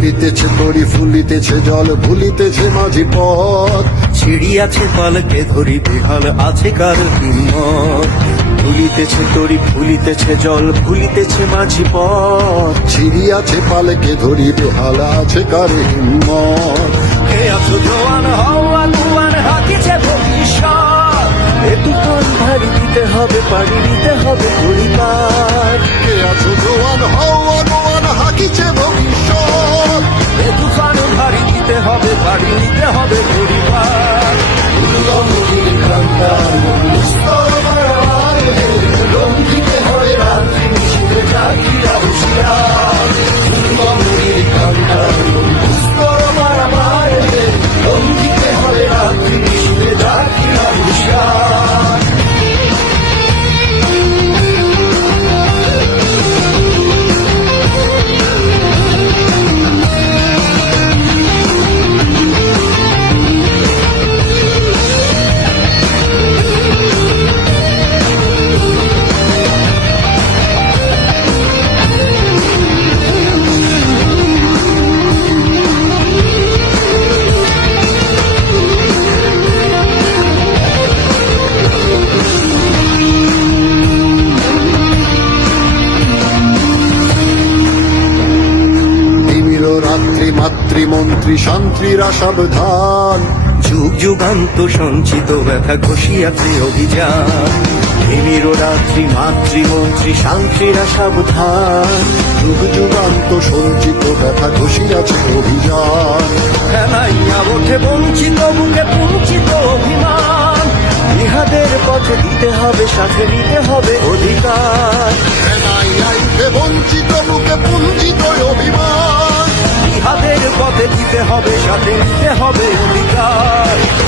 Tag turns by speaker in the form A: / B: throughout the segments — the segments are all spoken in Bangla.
A: দুলিতেছে তরি ফুলিতেছে জল ভুলিতেছে মাঝি পথ।
B: ছিড়িয়াছে পালকে ধরি বেহাল আছে কার হিম্মত? ভুলিতেছে তরি ফুলিতেছে জল ভুলিতেছে মাঝি পথ।
A: ছিড়িয়াছে পালকে ধরি বেহালা আছে কার হিম্মত?
B: কে আছো জোয়ান হাতিছে ভবিষ্যৎ। এ ভারী দিতে হবে পাড়ি দিতে হবে পরিবার।
A: মাতৃমন্ত্রী শান্তিরা সাবধান
B: যুগ যুগান্ত সঞ্চিত ব্যথা ঘষিয়াছে অভিযান। হিমির রাত্রি মাতৃমন্ত্রী শান্তিরা সাবধান
A: যুগ যুগান্ত সঞ্চিত ব্যথা ঘষিয়াছে অভিযান।
B: খেলাইয়া ওঠে বঞ্চিত বুকে পুঞ্চিত অভিমান। ইহাদের পথে দিতে হবে সাথে নিতে হবে অধিকার।
A: আইতে বঞ্চিত বুকে পুঞ্জিত
B: হবে সাথে নিতে হবে অধিকার।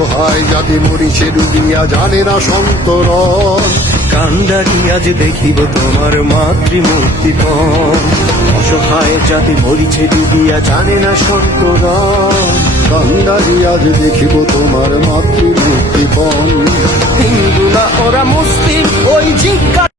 A: অসহায় জাতি মরিছে ডুবিয়া জানে না সন্তরণ।
B: কান্ডারি আজ দেখিব তোমার মাতৃমূর্তিপণ অসহায় জাতি মরিছে ডুবিয়া জানে না সন্তরণ।
A: কান্দারি আজ দেখিব তোমার মাতৃমূর্তিপণ
B: হিন্দু না ওরা মুসলিম ওই জিজ্ঞাসা